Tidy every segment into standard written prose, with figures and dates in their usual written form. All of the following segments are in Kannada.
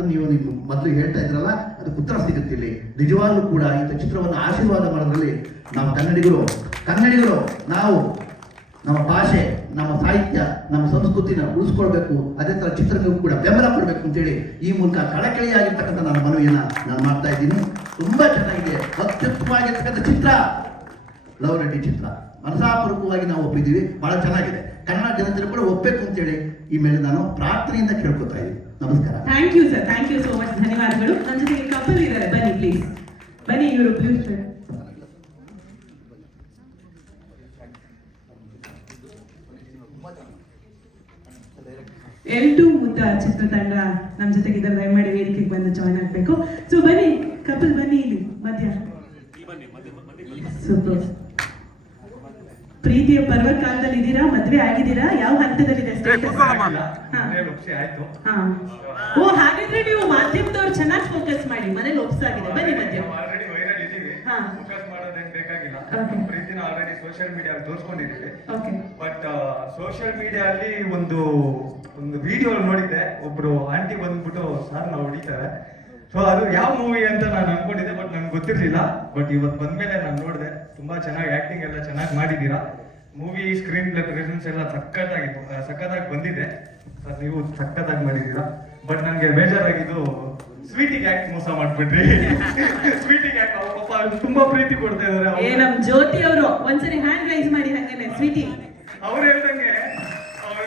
ಮಾತನ್ನು ನೀವು ಮೊದಲು ಹೇಳ್ತಾ ಇದ್ರಲ್ಲ, ಅದಕ್ಕೆ ಉತ್ತರ ಸಿಗುತ್ತೆ ಇಲ್ಲಿ. ನಿಜವಾಗ್ಲೂ ಕೂಡ ಇಂಥ ಚಿತ್ರವನ್ನು ಆಶೀರ್ವಾದ ಮಾಡೋದ್ರಲ್ಲಿ ನಾವು ಕನ್ನಡಿಗರು ನಾವು ನಮ್ಮ ಭಾಷೆ, ನಮ್ಮ ಸಾಹಿತ್ಯ, ನಮ್ಮ ಸಂಸ್ಕೃತಿನ ಉಳಿಸ್ಕೊಳ್ಬೇಕು. ಅದೇ ಥರ ಚಿತ್ರಕ್ಕೂ ಕೂಡ ಬೆಂಬಲ ಕೊಡಬೇಕು ಅಂತೇಳಿ ಈ ಮೂಲಕ ಕಳಕಳಿಯಾಗಿರ್ತಕ್ಕಂಥ ನನ್ನ ಮನವಿಯನ್ನು ನಾನು ಮಾಡ್ತಾ ಇದ್ದೀನಿ. ತುಂಬ ಚೆನ್ನಾಗಿದೆ, ಅತ್ಯುತ್ತಮವಾಗಿರ್ತಕ್ಕಂಥ ಚಿತ್ರ ಲವ್ ರೆಡ್ಡಿ ಚಿತ್ರ. ಮನಸಾಪೂರ್ವಕವಾಗಿ ನಾವು ಒಪ್ಪಿದ್ದೀವಿ, ಬಹಳ ಚೆನ್ನಾಗಿದೆ. ಕನ್ನಡ ಜನತೆ ಕೂಡ ಒಪ್ಪಬೇಕು ಅಂತೇಳಿ ಈ ಮೇಲೆ ನಾನು ಪ್ರಾರ್ಥನೆಯಿಂದ ಕೇಳ್ಕೊತಾ ಇದ್ದೀನಿ. ನಮಸ್ಕಾರ. Thank you sir, thank you so much, ಧನ್ಯವಾದಗಳು. ನನ್ನ ಜೊತೆಗೆ ಕಪಲ್ ಇದ್ದಾರೆ, ಬನ್ನಿ ಪ್ಲೀಸ್, ಬನ್ನಿ ಇವರು ಪ್ಲೀಸ್. L2 ಮುದ್ದ ಚಿತ್ರತಂಡ ನಮ್ಮ ಜೊತೆಗಿದ್ದಾರೆ, ದಯಮಾಡಿ ವೇದಿಕೆಗೆ ಬಂದು ಜಾಯ್ನ್ ಆಗಬೇಕು. ಸೊ ಬನ್ನಿ ಕಪಲ್, ಬನ್ನಿ ಇಲ್ಲಿ ಮಧ್ಯ. ಸೂಪರ್. ಪ್ರೀತಿಯ ಪರ್ವಕಾಲದಲ್ಲಿ ಇದ್ದೀರಾ? ಮದ್ವೆ ಆಗಿದ್ದೀರಾ? ಯಾವ ಹಂತದಲ್ಲಿದೆ? ಓ, ಹಾಗಿದ್ರೆ ನೀವು ಮಾಧ್ಯಮದವ್ರು ಚೆನ್ನಾಗಿ ಫೋಕಸ್ ಮಾಡಿ, ಮನೇಲಿ ಒಪ್ಸಾಗಿದೆ. ಬನ್ನಿ ಮಧ್ಯ. ಪ್ರೀತಿನ ಆಲ್ರೆಡಿ ಸೋಷಿಯಲ್ ಮೀಡಿಯಾ ತೋರಿಸ್ಕೊಂಡಿದ್ದೀವಿ. ಬಟ್ ಸೋಷಿಯಲ್ ಮೀಡಿಯಾ ಅಲ್ಲಿ ಒಂದು ವಿಡಿಯೋ ನೋಡಿದ್ದೆ, ಒಬ್ರು ಆಂಟಿ ಬಂದ್ಬಿಟ್ಟು ಸರ್ ನಾವು ಹೊಡಿತಾರೆ. ಸೊ ಅದು ಯಾವ ಮೂವಿ ಅಂತ ನಾನು ಅನ್ಕೊಂಡಿದ್ದೆ, ಬಟ್ ನನ್ಗೆ ಗೊತ್ತಿರ್ಲಿಲ್ಲ. ಬಟ್ ಇವತ್ತು ಬಂದ್ಮೇಲೆ ನಾನು ನೋಡಿದೆ, ತುಂಬಾ ಚೆನ್ನಾಗಿ ಆಕ್ಟಿಂಗ್ ಎಲ್ಲ ಚೆನ್ನಾಗಿ ಮಾಡಿದ್ದೀರಾ. ಮೂವಿ ಸ್ಕ್ರೀನ್ ಪ್ಲೇ ಪ್ರೆಸೆನ್ಸ್ ಎಲ್ಲ ಸಖತ್ತಾಗಿ ಬಂದಿದೆ ಸರ್, ನೀವು ಸಖತ್ತಾಗಿ ಮಾಡಿದ್ದೀರಾ. ಬಟ್ ನನಗೆ ಬೇಜಾರಾಗಿದ್ದು ಸ್ವೀಟಿಗೆ ಯಾಕೆ ಮೋಸ ಮಾಡ್ಬಿಟ್ರಿ. ಸ್ವೀಟಿಗೆ ಯಾಕೆ ಪಾಪ ತುಂಬಾ ಪ್ರೀತಿ ಕೊಡ್ತಾ ಇದಾರೆ. ನಮ್ ಜ್ಯೋತಿ ಅವರು ಒಂದ್ಸರಿ ಹ್ಯಾಂಡ್ ರೈಸ್ ಮಾಡಿ ಹಂಗೇನೆ ಸ್ವೀಟಿ ಅವ್ರು ಹೇಳ್ದಂಗೆ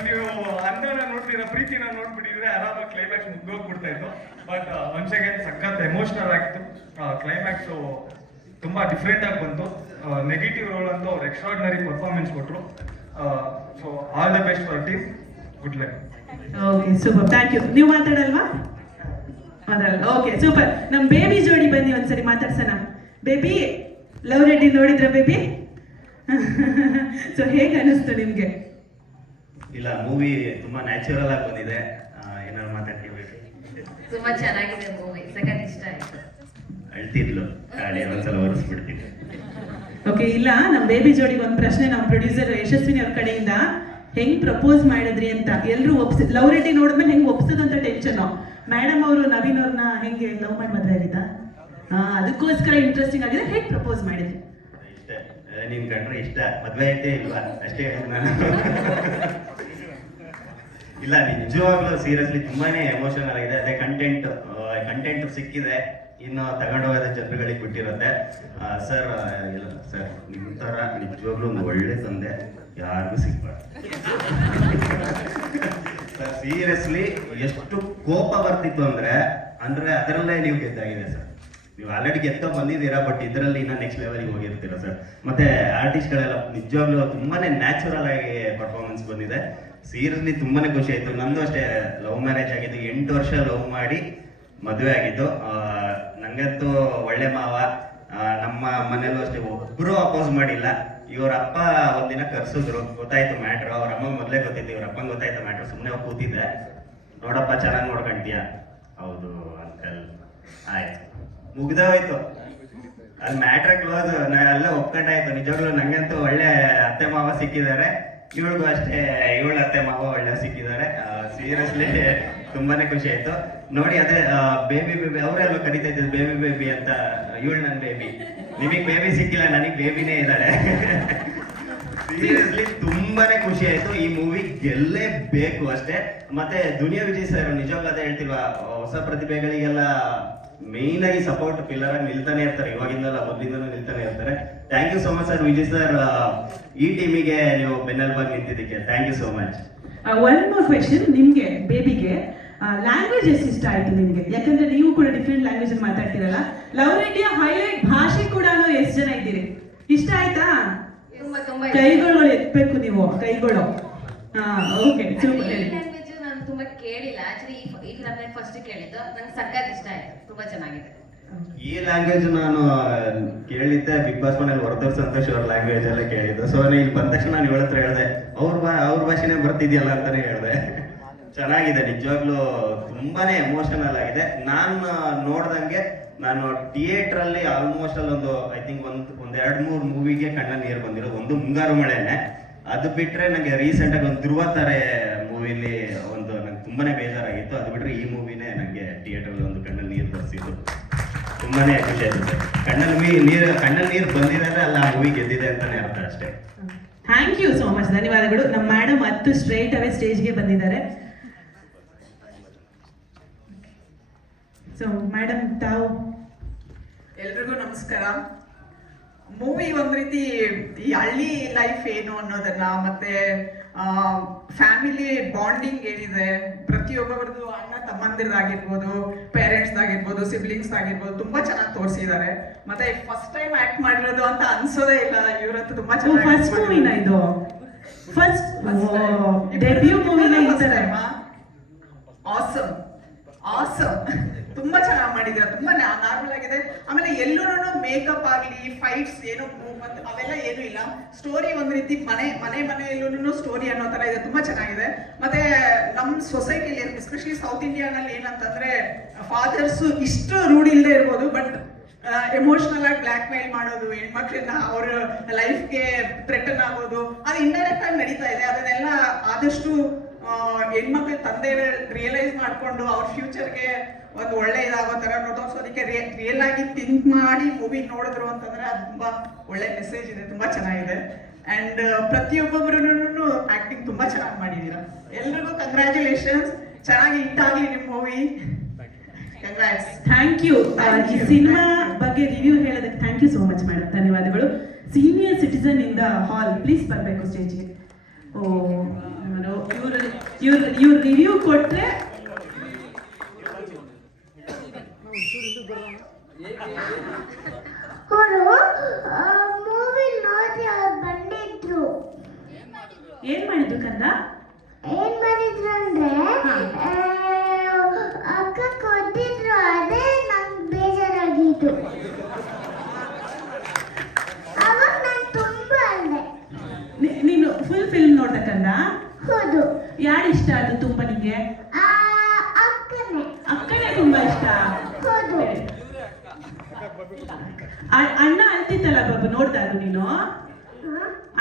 ನೀವು ಅಂದನ ನೋಡ್ತೀರಾ, ಪ್ರೀತಿನ ನೋಡ್ಬಿಟ್ಟಿದ್ರೆ ಆರಾಮಾಗಿ ಕ್ಲೈಮ್ಯಾಕ್ಸ್ ಮುಗ್ದೋಗ್ಬಿಡ್ತಾ ಇತ್ತು. ಬಟ್ ಒನ್ಸ್ ಅಗೇನ್ ಸಖತ್ ಎಮೋಷನಲ್ ಆಗಿತ್ತು. ಕ್ಲೈಮ್ಯಾಕ್ಸ್ ತುಂಬಾ ಡಿಫ್ರೆಂಟ್ ಆಗಿ ಬಂತು. ನೆಗೆಟಿವ್ ರೋಲ್ ಅಂತೂ ಅವ್ರು ಎಕ್ಸ್ಟ್ರಾರ್ಡಿನರಿ ಪರ್ಫಾರ್ಮೆನ್ಸ್ ಕೊಟ್ಟರು. So all the best for team, good luck. Okay, super, thank you. ನೀವು ಮಾತಾಡಲ್ವಾ? Okay, super. ನಮ್ ಬೇಬಿ ಜೋಡಿ ಬನ್ನಿ ಒಂದ್ಸರಿ ಮಾತಾಡ್ಸೋಣ. ಬೇಬಿ, ಲವ್ ರೆಡ್ಡಿ ನೋಡಿದ್ರ ಬೇಬಿ? ಸೊ ಹೇಗೆ ಅನಿಸ್ತು ನಿಮ್ಗೆ? ಇಲ್ಲ, ಮೂವಿ ತುಂಬಾ ನ್ಯಾಚುರಲ್ ಆಗಿ ಬಂದಿದೆ. ಏನಾದ್ರು ಮಾತಾಡ್ತೀವಿ? ತುಂಬಾ ಚೆನ್ನಾಗಿದೆ ಮೂವಿ, ಸಖತ್ ಇಷ್ಟ ಆಯ್ತು. ಅಳ್ತಿದ್ಲು, ಗಾಡಿ ಒಂದ್ಸಲ ಒರೆಸ್ಬಿಡ್ತೀನಿ. ಓಕೆ, ಇಲ್ಲ, ನಮ್ ಬೇಬಿ ಜೋಡಿಗೆ ಒಂದು ಪ್ರಶ್ನೆ ನಮ್ಮ ಪ್ರೊಡ್ಯೂಸರ್ ಯಶಸ್ವಿನಿ ಅವ್ರ ಕಡೆಯಿಂದ. ಹೆಂಗ್ ಪ್ರಪೋಸ್ ಮಾಡಿದ್ರಿ ಅಂತ ಎಲ್ರು ಲವ್ ರೆಡ್ಡಿ ನೋಡಿದ್ಮೇಲೆ ಹೆಂಗ್ ಒಪ್ಸೋದಂತ ಟೆನ್ಷನ್. ಮೇಡಮ್ ಅವರು ನವೀನ್ ಅವ್ರನ್ನ ಹೆಂಗೆ ಲವ್ ಮಾಡಿ ಮದ್ವೆ ಆಗಿದ್ದ? ಅದಕ್ಕೋಸ್ಕರ ಇಂಟ್ರೆಸ್ಟಿಂಗ್ ಆಗಿದೆ. ಹೇಗೆ ಪ್ರಪೋಸ್ ಮಾಡಿದ್ರಿ? ಇಷ್ಟ, ನಿನ್ ಕಂಡ್ರೆ ಇಷ್ಟ, ಮದ್ವೆ ಐತೆ ಇಲ್ವಾ ಅಷ್ಟೇ ನಾನು. ಇಲ್ಲ, ನಿಜವಾಗ್ಲೂ ಸೀರಿಯಸ್ಲಿ ತುಂಬಾನೇ ಎಮೋಷನಲ್ ಆಗಿದೆ. ಅದೇ ಕಂಟೆಂಟ್ ಸಿಕ್ಕಿದೆ, ಇನ್ನು ತಗೊಂಡೋಗೋದ ಜನರುಗಳಿಗೆ ಬಿಟ್ಟಿರುತ್ತೆ. ಸರ್, ಇಲ್ಲ ಸರ್, ನಿಮ್ಮ ಥರ ನಿಜವಾಗ್ಲೂ ಒಂದು ಒಳ್ಳೆ ತಂದೆ ಯಾರಿಗೂ ಸಿಗ್ಬಾರ್ದು ಸರ್. ಸೀರಿಯಸ್ಲಿ ಎಷ್ಟು ಕೋಪ ಬರ್ತಿತ್ತು ಅಂದ್ರೆ ಅದರಲ್ಲೇ ನೀವು ಗೆದ್ದಾಗಿದೆ ಸರ್. ನೀವು ಆಲ್ರೆಡಿ ಗೆದ್ದ ಬಂದಿದ್ದೀರಾ, ಬಟ್ ಇದರಲ್ಲಿ ಇನ್ನೂ ನೆಕ್ಸ್ಟ್ ಲೆವೆಲ್ಗೆ ಹೋಗಿರ್ತೀರಾ ಸರ್. ಮತ್ತೆ ಆರ್ಟಿಸ್ಟ್ಗಳೆಲ್ಲ ನಿಜವಾಗ್ಲೂ ತುಂಬಾನೇ ನ್ಯಾಚುರಲ್ ಆಗಿ ಪರ್ಫಾರ್ಮೆನ್ಸ್ ಬಂದಿದೆ. ಸೀರಿಯಸ್ಲಿ ತುಂಬಾನೇ ಖುಷಿ ಆಯ್ತು. ನಂದು ಅಷ್ಟೇ ಲವ್ ಮ್ಯಾರೇಜ್ ಆಗಿದ್ದು, 8 ವರ್ಷ ಲವ್ ಮಾಡಿ ಮದುವೆ ಆಗಿದ್ದು. ನಂಗಂತೂ ಒಳ್ಳೆ ಮಾವ. ನಮ್ಮ ಮನೇಲೂ ಅಷ್ಟೇ ಒಬ್ರು ಅಪೋಸ್ ಮಾಡಿಲ್ಲ. ಇವ್ರ ಅಪ್ಪ ಒಂದಿನ ಕರ್ಸಿದ್ರು, ಗೊತ್ತಾಯ್ತು ಮ್ಯಾಟ್ರು. ಅವ್ರ ಅಮ್ಮಂಗೆ ಮೊದಲೇ ಗೊತ್ತಿತ್ತು, ಇವ್ರ ಅಪ್ಪಂಗೆ ಗೊತ್ತಾಯ್ತು ಮ್ಯಾಟ್ರು. ಸುಮ್ಮನೆ ಹೋಗಿ ಕೂತಿದ್ದೆ, ನೋಡಪ್ಪ ಚೆನ್ನಾಗಿ ನೋಡ್ಕೊಂತೀಯ? ಹೌದು ಅಂಕಲ್, ಆಯ್ತು, ಮುಗ್ದೋಯ್ತು, ಅಲ್ಲಿ ಮ್ಯಾಟ್ರ್ ಕ್ಲೋಸ್. ಎಲ್ಲ ಒಪ್ಕೊಂಡಾಯ್ತು. ನಿಜವಾಗ್ಲೂ ನಂಗಂತೂ ಒಳ್ಳೆ ಅತ್ತೆ ಮಾವ ಸಿಕ್ಕಿದ್ದಾರೆ. ಇವಳಿಗೂ ಅಷ್ಟೇ, ಇವಳ ಅತ್ತೆ ಮಾವ ಒಳ್ಳೆ ಸಿಕ್ಕಿದ್ದಾರೆ. ಸೀರಿಯಸ್ಲಿ ತುಂಬಾನೇ ಖುಷಿ ಆಯ್ತು ನೋಡಿ. ಅದೇ ಬೇಬಿ ಅವರೆಲ್ಲ ಕರಿತಾ ಇದ್ದಿದ್ದು ಬೇಬಿ ಬೇಬಿ ಅಂತ. ಇವಳು ನನ್ನ ಬೇಬಿ. ನಿಮಗೆ ಬೇಬಿ ಸಿಕ್ಕಿಲ್ಲ, ನನಗೆ ಬೇಬಿನೇ ಇದ್ದಾಳೆ. ಸೀರಿಯಸ್ಲಿ ತುಂಬಾನೇ ಖುಷಿ ಆಯ್ತು. ಈ ಮೂವಿ ಗೆಲ್ಲೇಬೇಕು ಅಷ್ಟೇ. ಮತ್ತೆ ದುನಿಯಾ ವಿಜಯ್ ಸರ್ ನಿಜವಾಗ್ಲೂ ಅದೇ ಹೇಳ್ತಿಲ್ವಾ, ಹೊಸ ಪ್ರತಿಭೆಗಳಿಗೆಲ್ಲ ಮೇನ್ ಆಗಿ ಸಪೋರ್ಟ್ ಪಿಲ್ಲರ್ ಆಗಿ ನಿಲ್ತಾನೆ ಇರ್ತಾರೆ. ಇವಾಗಿಂದಲ್ಲ, ಮೊದಲಿಂದಲೂ ನಿಲ್ತಾನೆ ಇರ್ತಾರೆ. Thank you so much sir. Vijay sir, ಈ ಟೀಮಿಗೆ ನೀವು ಬೆನ್ನೆಲುಬಾಗಿ ನಿಂತಿದ್ದಕ್ಕೆ thank you so much. One more question, ನಿಮ್ಗೆ ಬೇಬಿಗೆ ಲ್ಯಾಂಗ್ವೇಜ್ ಎಷ್ಟು ಇಷ್ಟ ಆಯ್ತು ನಿಮ್ಗೆ? ಯಾಕಂದ್ರೆ ನೀವು ಕೂಡ ಡಿಫ್ರೆಂಟ್ ಲ್ಯಾಂಗ್ವೇಜ್ ಅಲ್ಲಿ ಮಾತಾಡ್ತೀರಲ್ಲ. ಲವ್ ರೆಡ್ಡಿಯ ಹೈಲೈಟ್ ಭಾಷೆ ಕೂಡ ಎಷ್ಟು ಜನ ಇದ್ದೀರಿ? ಇಷ್ಟ ಆಯ್ತಾ? ಕೈಗಳು ಎತ್ಬೇಕು ನೀವು, ಕೈಗಳು. ಓಕೆ, ನಾನು ತುಂಬಾ ಕೇಳಿಲ್ಲ ಆಕ್ಚುಲಿ. ಈಗ ನಾನು ಫಸ್ಟ್ ಕೇಳಿದ್ದು, ನಂಗೆ ಸಖತ್ ಇಷ್ಟ ಆಯ್ತು, ತುಂಬಾ ಚೆನ್ನಾಗಿದೆ. ಈ ಲ್ಯಾಂಗ್ವೇಜ್ ನಾನು ಕೇಳಿದ್ದೆ ಬಿಗ್ ಬಾಸ್ ಮನೇಲಿ ವರದೂರ್ ಸಂತೋಷ್ ಅವ್ರ ಲ್ಯಾಂಗ್ವೇಜ್ ಎಲ್ಲ ಕೇಳಿದ್ದು. ಸೊ ಇಲ್ಲಿ ಬಂದ ತಕ್ಷಣ ನಾನು ಇವಳ ಹತ್ರ ಹೇಳಿದೆ, ಅವ್ರ ಭಾಷೆನೇ ಬರ್ತಿದ್ಯಲ್ಲ ಅಂತಾನೆ ಹೇಳಿದೆ. ಚೆನ್ನಾಗಿದೆ, ನಿಜವಾಗ್ಲೂ ತುಂಬಾನೇ ಎಮೋಷನಲ್ ಆಗಿದೆ. ನಾನು ನೋಡ್ದಂಗೆ ನಾನು ಥಿಯೇಟರ್ ಅಲ್ಲಿ ಆಲ್ಮೋಸ್ಟ್ ಅಲ್ಲಿ ಐ ಥಿಂಕ್ ಒಂದ್ 2-3 ಮೂವಿಗೆ ಕಣ್ಣ ನೀರು ಬಂದಿರೋದು. ಒಂದು ಮುಂಗಾರು ಮಳೆನೆ, ಅದು ಬಿಟ್ರೆ ನಂಗೆ ರೀಸೆಂಟ್ ಆಗಿ ಒಂದು ಧ್ರುವ ತಾರೆ ಮೂವಿಲಿ ನಂಗೆ ತುಂಬಾನೇ ಬೇಜಾರಾಗಿತ್ತು. ಅದು ಬಿಟ್ರೆ ಈ ಮೂವಿನೇ ನಂಗೆ ಥಿಯೇಟರ್ ಥಿಯೇಟ್ರಲ್ಲಿ ಒಂದು ಕಣ್ಣಲ್ಲಿ ನೀರು ಬರ್ಸಿದ್ದು ತುಂಬಾನೇ ಖುಷಿ ಆಯ್ತು ಸರ್. ಕಣ್ಣಲ್ಲಿ ನೀರು ಬಂದಿದೆ ಅಲ್ಲ ಆ ಮೂವಿ ಗೆದ್ದಿದೆ ಅಂತಾನೆ ಅರ್ಥ ಅಷ್ಟೇ. ಥ್ಯಾಂಕ್ ಯು ಸೋ ಮಚ್, ಧನ್ಯವಾದಗಳು. ನಮ್ಮ ಮೇಡಮ್ ಮತ್ತು ಸ್ಟ್ರೈಟ್ ಅವೇ ಸ್ಟೇಜ್ಗೆ ಬಂದಿದ್ದಾರೆ. ಸೊ ಮೇಡಮ್ ತಾವು. ಎಲ್ರಿಗೂ ನಮಸ್ಕಾರ. ಮೂವಿ ಒಂದ್ ರೀತಿ ಈ ಹಳ್ಳಿ ಲೈಫ್ ಏನು ಅನ್ನೋದನ್ನ ಮತ್ತೆ ಫ್ಯಾಮಿಲಿ ಬಾಂಡಿಂಗ್ ಏನಿದೆ, ಪ್ರತಿಯೊಬ್ಬರದ್ದು ಅಣ್ಣ ತಮ್ಮಂದಿರದಾಗಿರ್ಬೋದು, ಪೇರೆಂಟ್ಸ್ ಆಗಿರ್ಬೋದು, ಸಿಬ್ಲಿಂಗ್ಸ್ ಆಗಿರ್ಬೋದು, ತುಂಬಾ ಚೆನ್ನಾಗಿ ತೋರಿಸಿದ್ದಾರೆ. ಮತ್ತೆ ಫಸ್ಟ್ ಟೈಮ್ ಆಕ್ಟ್ ಮಾಡಿರೋದು ಅಂತ ಅನ್ಸೋದೇ ಇಲ್ಲ, ಇವರತ್ತು ತುಂಬಾ ಫಸ್ಟ್ ಮೂವಿನ ಇದು ಫಸ್ಟ್ ಡೆಬ್ಯೂ ಮೂವಿನ ಇದ್ದಾರೆ. ಆಸಮ್ ಆಸಮ್ ತುಂಬಾ ಚೆನ್ನಾಗಿ ಮಾಡಿದ್ರೆ, ತುಂಬಾ ನಾರ್ಮಲ್ ಆಗಿದೆ. ಆಮೇಲೆ ಎಲ್ಲೂ ಮೇಕಪ್ ಆಗ್ಲಿ, ಫೈಟ್ಸ್ ಏನು ಅವೆಲ್ಲ ಏನು ಇಲ್ಲ. ಸ್ಟೋರಿ ಒಂದ್ ರೀತಿ ಮನೆಯಲ್ಲೂ ಸ್ಟೋರಿ ಅನ್ನೋ ತರ ಇದೆ, ತುಂಬಾ ಚೆನ್ನಾಗಿದೆ. ಮತ್ತೆ ನಮ್ ಸೊಸೈಟಿಲಿ ಎಸ್ಪೆಷಲಿ ಸೌತ್ ಇಂಡಿಯಾನಲ್ಲಿ ಏನಂತಂದ್ರೆ ಫಾದರ್ಸ್ ಇಷ್ಟು ರೂಢಿ ಇಲ್ಲದೆ ಇರ್ಬೋದು, ಬಟ್ ಎಮೋಷನಲ್ ಆಗಿ ಬ್ಲ್ಯಾಕ್ ಮೇಲ್ ಮಾಡೋದು, ಹೆಣ್ಮಕ್ಳನ್ನ ಅವ್ರ ಲೈಫ್ಗೆ ಥ್ರೆಟನ್ ಆಗೋದು, ಅದು ಇಂಡೈರೆಕ್ಟ್ ಆಗಿ ನಡೀತಾ ಇದೆ. ಅದನ್ನೆಲ್ಲ ಆದಷ್ಟು ಹೆಣ್ಮಕ್ಳ ತಂದೆ ರಿಯಲೈಸ್ ಮಾಡ್ಕೊಂಡು ಅವ್ರ ಫ್ಯೂಚರ್ಗೆ ಒಂದು ಒಳ್ಳೆ ಇದಾಗೋ ತರ ನೋಡೋದಕ್ಕೆ ರಿಯಲ್ ಆಗಿ ಥಿಂಕ್ ಮಾಡಿ ಮೂವಿ ನೋಡಿದ್ರು ಅಂತಂದ್ರೆ ಅದು ತುಂಬಾ ಒಳ್ಳೆ ಮೆಸೇಜ್ ಇದೆ, ತುಂಬಾ ಚೆನ್ನಾಗಿದೆ. ಅಂಡ್ ಪ್ರತಿಯೊಬ್ಬೊಬ್ರು ಆಕ್ಟಿಂಗ್ ತುಂಬಾ ಚೆನ್ನಾಗಿ ಮಾಡಿದೀರಾ. ಎಲ್ರಿಗೂ ಕಂಗ್ರ್ಯಾಚುಲೇಷನ್ಸ್, ಚೆನ್ನಾಗಿ ಹಿಟ್ ಆಗಲಿ ನಿಮ್ಮ ಮೂವಿ. ಕಂಗ್ರ್ಯಾಟ್ಸ್. Thank you. ಈ ಸಿನಿಮಾ ಬಗ್ಗೆ ರಿವ್ಯೂ ಹೇಳೋದಕ್ಕೆ thank you so much madam, ಧನ್ಯವಾದಗಳು. Senior citizen in the hall please ಬರಬೇಕು ಸ್ಟೇಜ್ಗೆ. ಇವ್ರು ರಿವ್ಯೂ ಕೊಟ್ರೆ ಮೂವಿ ನೋಡಿ ಅವ್ರು ಬಂದಿದ್ರು. ಏನ್ ಮಾಡಿದ್ರು ಕಂದ? ಏನ್ ಮಾಡಿದ್ರು ಅಂದ್ರೆ ಅಕ್ಕ ಕೊಟ್ಟಿದ್ರು, ಅದೇ ನಂಗೆ ಬೇಜಾರಾಗಿತ್ತು. ಅವಾಗ ನಾನು ತುಂಬಾ ಅಲ್ಲೇ. ನೀನು ಫುಲ್ ಫಿಲ್ಮ್ ನೋಡ್ದ ಕಂದ? ಹೌದು. ಯಾರು ಇಷ್ಟ ಆಯ್ತು ತುಂಬಾ ನಿಂಗೆ? ಅಕ್ಕನೇ. ಅಕ್ಕನೇ ತುಂಬಾ ಇಷ್ಟ? ಹೌದು. ಅಣ್ಣ ಅಳ್ತಿತ್ತಲ್ಲ ಬಾಬು, ನೋಡ್ದ ಅದು ನೀನು?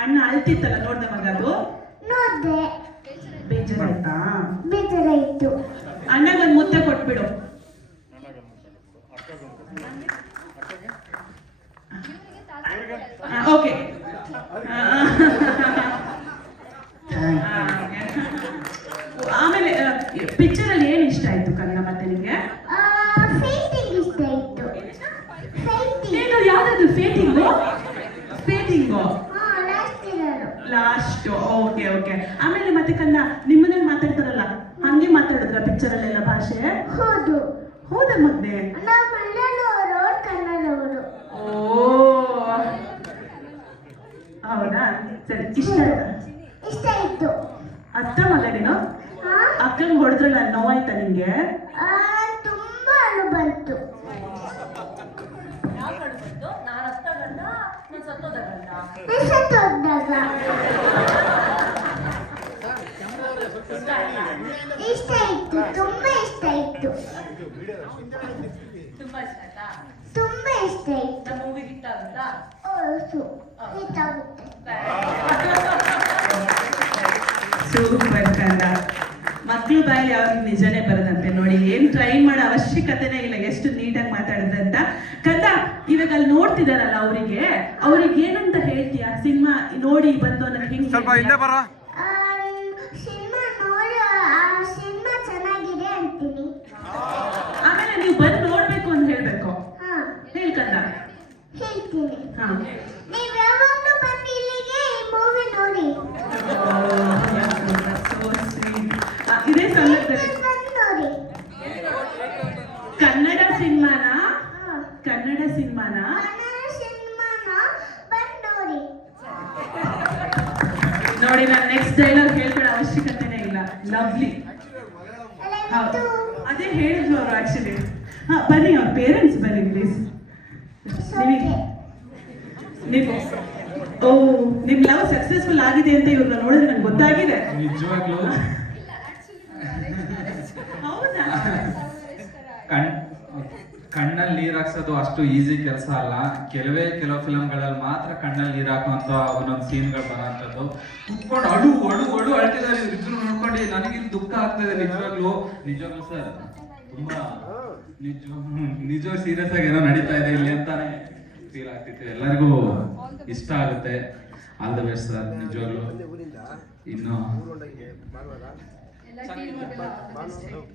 ಅಣ್ಣ ಅಳ್ತಿತ್ತಲ್ಲ, ನೋಡ್ದ ಮಗ ಅದು? ನೋಡ್ದೆ. ಬೇಜಾರಾಯ್ತಾ? ಬೇಜಾರಾಯ್ತು. ಅಣ್ಣಗೊಂದು ಮುದ್ದೆ ಕೊಟ್ಬಿಡು. ಓಕೆ. ಆಮೇಲೆ ಪಿಕ್ಚರ್ ಅಲ್ಲಿ ಏನ್ ಇಷ್ಟ ಆಯ್ತು ಕಂದ ಮತ್ತೆ ನಿಮ್ಗೆ? ಫೇಟಿಂಗ್ ಇಷ್ಟ ಆಯ್ತು. ಏನು ಯಾವ್ದು ಫೇಟಿಂಗು? ಫೇಟಿಂಗು ಲಾಸ್ಟ್. Okay okay. ಆಮೇಲೆ ಮತ್ತೆ ಕಂದ ನಿಮ್ಮನೇಲಿ ಮಾತಾಡ್ತಾರಲ್ಲ, ಹಂಗೆ ಮಾತಾಡಿದ್ರ ಪಿಕ್ಚರ್ ಅಲ್ಲೆಲ್ಲ ಭಾಷೆ? ಹೌದು. ಹೌದಾ ಮಗ್ನೆ? ನಾವು ಮಲೆಯಾಳವರು, ಕನ್ನಡವರು. ಓ ಹೌದಾ, ಸರಿ. ಇಷ್ಟ ಆಯ್ತಾ? ಇಷ್ಟ ಆಯ್ತು. ಅತ್ತ ಮಗ ನೀನು? ಅಕ್ಕಂಗೆ ಹೊಡೆದ್ರಲ್ಲ, ನೋವಾಯ್ತಾ ನಿಂಗೆ? ತುಂಬಾ ಅಳು ಬಂತು. ಇಷ್ಟ ಆಯ್ತು, ತುಂಬಾ ಇಷ್ಟ ಆಯ್ತು. ತುಂಬಾ ಇಷ್ಟ ಆಯ್ತು. ಮೂವಿ ಹಿಟ್ ಆಗುತ್ತಾ? ಹಿಟ್ ಆಗುತ್ತೆ. ಸೂಪರ್ ಕಂದ. ಮಕ್ಳು ಬಾಯಲ್ಲಿ ಅವ್ರಿಗೆ ನಿಜನೇ ಬರೋದಂತೆ ನೋಡಿ, ಏನ್ ಟ್ರೈನ್ ಮಾಡೋ ಅವಶ್ಯಕತೆನೇ ಇಲ್ಲ, ಎಷ್ಟು ನೀಟಾಗಿ ಮಾತಾಡಿದ್ರಂತ. ಕಂದ ಇವಾಗ ಅಲ್ಲಿ ನೋಡ್ತಿದಾರಲ್ಲ, ಅವ್ರಿಗೆ ಏನಂತ ಹೇಳ್ತೀಯ? ಸಿನಿಮಾ ನೋಡಿ ಬಂದು ನನಗೆ ಹಿಂಗೆ ಸಿನಿಮಾ ನೋಡಿ ಸಿನಿಮಾ ಚೆನ್ನಾಗಿದೆ ಅಂತೀನಿ. ಆಮೇಲೆ ನೀವು ಬಂದು ನೋಡ್ಬೇಕು ಅಂತ ಹೇಳ್ಬೇಕು. ಹೇಳಿ ಕಂದ. ಹೇಳ್ತೀನಿ. ಹಾ, ನೀವು ಯಾವಾಗಲೂ ಬಂದು ಇಲ್ಲಿಗೆ ಈ ಮೂವಿ ನೋಡಿ. ಇದೇ ಸಂದರ್ಭದಲ್ಲಿ ನೋಡಿ. ಕನ್ನಡ ಸಿನಿಮಾನ ಕನ್ನಡ ಸಿನಿಮಾನ ಬಂದು ನೋಡಿ. ನೋಡಿ, ನಾನು ನೆಕ್ಸ್ಟ್ ಡೈಲಾಗ್ ಹೇಳ್ಕೊಳ್ಳೋ ಅವಶ್ಯಕತೆನೇ ಇಲ್ಲ. ಲವ್ಲಿ. ಅದೇ ಹೇಳಿದ್ರು ಅವರು ಆಕ್ಚುಲಿ. ಹಾ, ಬನ್ನಿ, ಅವ್ರ ಪೇರೆಂಟ್ಸ್ ಬನ್ನಿ ಪ್ಲೀಸ್. ನೀವು ನಿಮ್ ಲವ್ ಸಕ್ಸಸ್ಫುಲ್ ಆಗಿದೆ ಅಂತ ಇವ್ರನ್ನ ನೋಡಿದ್ರೆ ನಂಗೆ ಗೊತ್ತಾಗಿದೆ. ನಿಜವಾಗ್ಲೂ ಹೌದಾ? ಕಣ್ಣಲ್ಲಿ ನೀರ್ ಹಾಕ್ಸೋದು ಅಷ್ಟು ಈಸಿ ಕೆಲಸ ಅಲ್ಲ. ಕೆಲವು ಫಿಲಮ್ಗಳಲ್ಲಿ ಮಾತ್ರ ಕಣ್ಣಲ್ಲಿ ನೀರ್ ಹಾಕುವಂತ ಒಂದೊಂದು ಸೀನ್ಗಳು ಬರೋಂಥದ್ದು. ಕುತ್ಕೊಂಡು ಅಳು ಅಳ್ತಿದ್ದಾರೆ ಇವ್ರಿಬ್ರು ನೋಡ್ಕೊಂಡು. ನನಗಿಲ್ಲಿ ದುಃಖ ಆಗ್ತದೆ ನಿಜವಾಗ್ಲೂ ಸರ್. ತುಂಬಾ ನಿಜ ಸೀರಿಯಸ್ ಆಗಿ ಏನೋ ನಡೀತಾ ಇದೆ ಇಲ್ಲಿ ಅಂತಾನೆ ಫೀಲ್ ಆಗ್ತಿತ್ತು. ಎಲ್ಲರಿಗೂ ಇಷ್ಟ ಆಗುತ್ತೆ. All the best sir. ನಿಜವಾಗ್ಲೂ ಇನ್ನು ಎಲ್ಲ ಟೀಮ್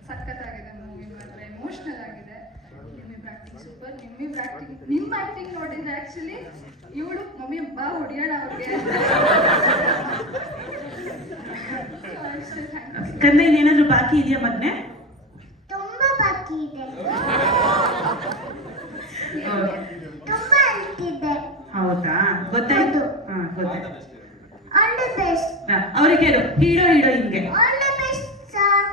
ಸಖತ್ತಾಗಿದೆ ಮೂವಿ, ಮಾತ್ರ ಎಮೋಷನಲ್ ಆಗಿದೆ. ನಿಮ್ಮ ಆಕ್ಟಿಂಗ್ ಸೂಪರ್. ನಿಮ್ಮ ಆಕ್ಟಿಂಗ್ ನೋಡಿದ್ರೆ ಆಕ್ಚುಲಿ ಇವಳು ಮಮ್ಮಿ ಬಾ ಹೊಡಿಯೋಣ ಅವ್ರಿಗೆ. ಕಂದ ಇನ್ನೇನಾದ್ರೂ ಬಾಕಿ ಇದೆಯಾ ಮಗ್ನೆ? ತುಂಬಾ ಬಾಕಿ ಇದೆ, ತುಂಬಾ ಅಂತಿದೆ. ಹೌದಾ, ಗೊತ್ತಾಯ್ತು. ಹೌದು. ಹಾ, ಗೊತ್ತಾಯ್ತು. All the best. ಅವ್ರಿಗೆ ಹೇಳು ಹೀರೋ ಹಿಂಗೆ. All the best sir.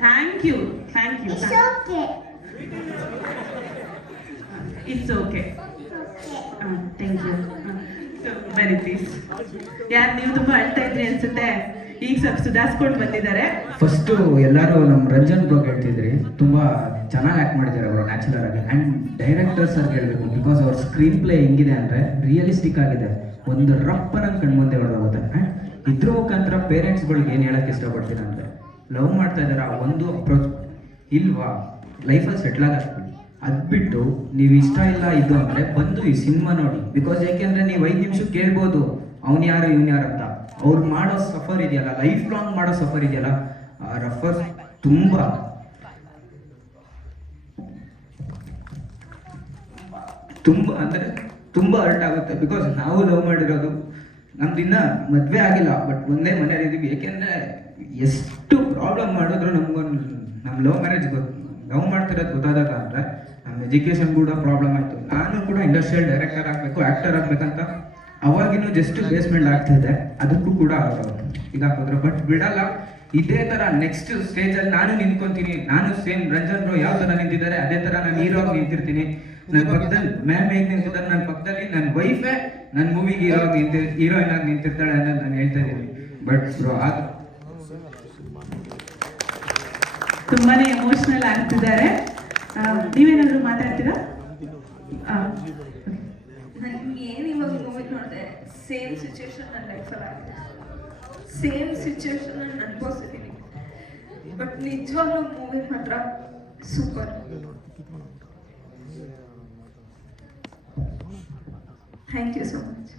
Thank you. It's okay. It's okay. Thank you. ಬನ್ನಿ ಪ್ಲೀಸ್. ಯಾರು ನೀವು ತುಂಬಾ ಅಳ್ತಾ ಇದ್ರಿ ಅನ್ಸುತ್ತೆ, ಈಗ ಸ್ವಲ್ಪ ಸುಧಾರಿಸ್ಕೊಂಡು ಬಂದಿದ್ದಾರೆ. ಫಸ್ಟು ಎಲ್ಲರೂ ನಮ್ಮ ರಂಜನ್ ಬ್ರೋ ಹೇಳ್ತಿದ್ರಿ, ತುಂಬ ಚೆನ್ನಾಗಿ ಆ್ಯಕ್ಟ್ ಮಾಡಿದ್ದಾರೆ ಅವರು ನ್ಯಾಚುರಲ್ ಆಗಿ. ಆ್ಯಂಡ್ ಡೈರೆಕ್ಟರ್ ಸರ್ ಹೇಳಬೇಕು, ಬಿಕಾಸ್ ಅವ್ರ ಸ್ಕ್ರೀನ್ ಪ್ಲೇ ಹೆಂಗಿದೆ ಅಂದರೆ ರಿಯಲಿಸ್ಟಿಕ್ ಆಗಿದೆ, ಒಂದು ರಪ್ಪರಂಗೆ ಕಣ್ಮುಂದೆ ಹೊರಡೋಗುತ್ತೆ. ಆ್ಯಂಡ್ ಇದ್ರ ಮುಖಾಂತರ ಪೇರೆಂಟ್ಸ್ಗಳಿಗೆ ಏನು ಹೇಳೋಕ್ಕೆ ಇಷ್ಟಪಡ್ತೀನಿ ಅಂದರೆ, ಲವ್ ಮಾಡ್ತಾ ಇದ್ದಾರೆ ಆ ಒಂದು ಅಪ್ರೋಚ್ ಇಲ್ವಾ, ಲೈಫಲ್ಲಿ ಸೆಟ್ಲ್ ಆಗಕ್ಕೆ ಅದು ಬಿಟ್ಟು ನೀವು ಇಷ್ಟ ಇಲ್ಲ ಇದು ಅಂದರೆ ಬಂದು ಈ ಸಿನಿಮಾ ನೋಡಿ. ಬಿಕಾಸ್ ಏಕೆಂದರೆ ನೀವು 5 ನಿಮಿಷಕ್ಕೆ ಕೇಳ್ಬೋದು ಅವ್ನು ಯಾರು ಇವ್ನು ಯಾರು ಅಂತ. ಅವ್ರು ಮಾಡೋ ಸಫರ್ ಇದೆಯಲ್ಲ, ಲೈಫ್ ಲಾಂಗ್ ಮಾಡೋ ಸಫರ್ ಇದೆಯಲ್ಲ, ಆ ರಫರ್ ತುಂಬ ಅಂದರೆ ತುಂಬ ಹರ್ಟ್ ಆಗುತ್ತೆ. ಬಿಕಾಸ್ ನಾವು ಲವ್ ಮಾಡಿರೋದು, ನಮ್ದು ಇನ್ನೂ ಮದುವೆ ಆಗಿಲ್ಲ, ಬಟ್ ಒಂದೇ ಮನೇಲಿ ಇದ್ದೀವಿ. ಏಕೆಂದರೆ ಎಷ್ಟು ಪ್ರಾಬ್ಲಮ್ ಮಾಡಿದ್ರು ನಮ್ಗೊಂದು ನಮ್ಮ ಲವ್ ಮ್ಯಾರೇಜ್ ಲವ್ ಮಾಡ್ತಿರೋದು ಗೊತ್ತಾದಾಗ ಅಂದರೆ ನಮ್ಮ ಎಜುಕೇಷನ್ ಕೂಡ ಪ್ರಾಬ್ಲಮ್ ಆಯಿತು. ನಾನು ಕೂಡ ಇಂಡಸ್ಟ್ರಿಯಲ್ ಡೈರೆಕ್ಟರ್ ಆಗಬೇಕು, ಆ್ಯಕ್ಟರ್ ಆಗಬೇಕಂತ ಅವಾಗಿನೂ ಜಸ್ಟ್ ಬೇಸ್ಮೆಂಟ್ ಆಗ್ತಿದೆ, ಅದಕ್ಕೂ ಕೂಡ ಇದಾಕಿದ್ರು. ಬಟ್ ಬಿಡಲ್ಲ, ಇದೇ ಥರ ನೆಕ್ಸ್ಟ್ ಸ್ಟೇಜಲ್ಲಿ ನಾನು ನಿಂತ್ಕೊತೀನಿ. ನಾನು ಸೇಮ್ ರಂಜನ್ ಬ್ರೋ ಯಾವ ಥರ ನಿಂತಿದ್ದಾರೆ ಅದೇ ಥರ ನಾನು ಹೀರೋ ಆಗಿ ನಿಂತಿರ್ತೀನಿ. ನನ್ನ ಪಕ್ಕದಲ್ಲಿ ಮ್ಯಾಮ್ ಹೇಗೆ ನಿಂತಿದ್ದಾರೆ, ನನ್ನ ಪಕ್ಕದಲ್ಲಿ ನನ್ನ ವೈಫೇ ನನ್ನ ಮೂವಿಗೆ ಹೀರೋಯಿನ್ ಆಗಿ ನಿಂತಿರ್ತಾಳೆ ಅನ್ನೋದು ನಾನು ಹೇಳ್ತಾ ಇದ್ದೀನಿ. ಬಟ್ ಬ್ರೋ ಅದು ತುಂಬಾನೇ ಎಮೋಷನಲ್ ಆಗ್ತಿದ್ದಾರೆ. ನೀವೇನಾದ್ರೂ ಮಾತಾಡ್ತೀರಾ? ನನಗೆ ಏನು ಇವಾಗ ಮೂವಿ ನೋಡಿದೆ, ಸೇಮ್ ಸಿಚುವೇಶನ್ ನನ್ನ ಲೈಫಲ್ಲಿ ಆಗಿದೆ, ಸೇಮ್ ಸಿಚುವೇಶನ್ ನಾನು ಅನುಭವಿಸಿದ್ದೀನಿ. ಬಟ್ ನಿಜವಾಗ್ಲೂ ಮೂವಿ ಮಾತ್ರ super. Thank you so much.